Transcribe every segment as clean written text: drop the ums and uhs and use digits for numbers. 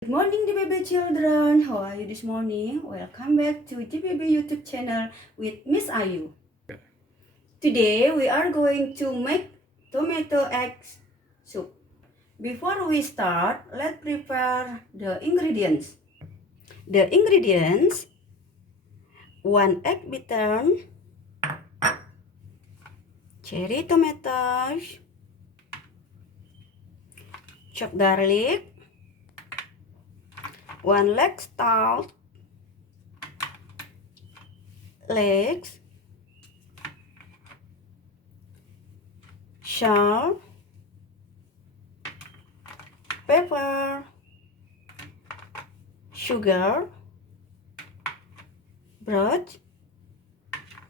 Good morning, DBB children. How are you this morning? Welcome back to DBB YouTube channel with Miss Ayu. Today we are going to make tomato egg soup. Before we start, let's prepare the ingredients. The ingredients: 1 egg beaten, cherry tomatoes, chopped garlic, 1 leg salt, legs, salt, pepper, sugar, bread,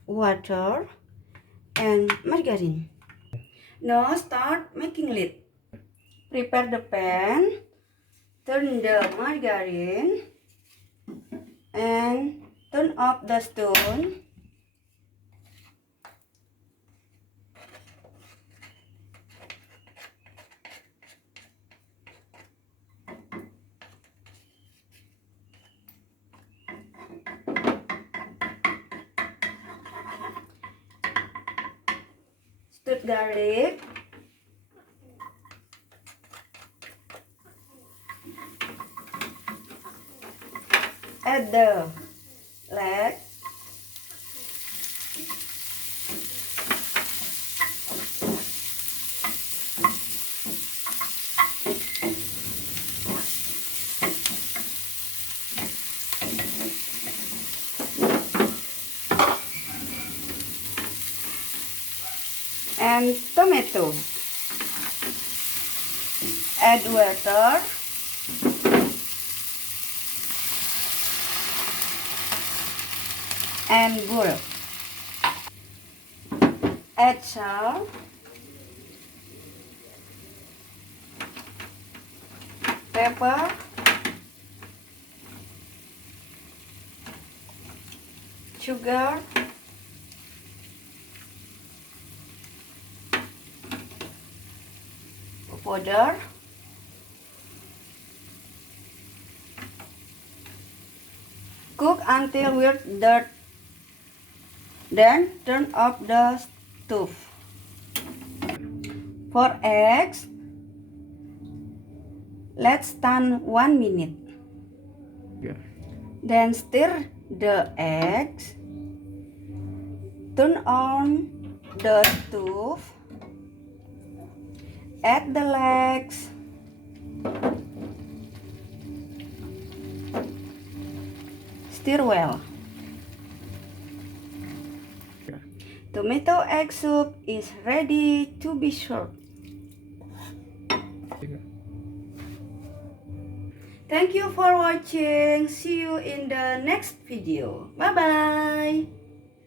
water, and margarine. Now start making it. Prepare the pan, turn the margarine, and turn off the stove. Stir garlic. Add the leg. And tomato. Add water. And boil. Add salt. Pepper. Sugar. Powder. Cook until with dirt. Then turn off the stove. For eggs, let's stand 1 minute. Then stir the eggs. Turn on the stove. Add the legs. Stir well. Tomato egg soup is ready to be served. Thank you for watching. See you in the next video. Bye bye.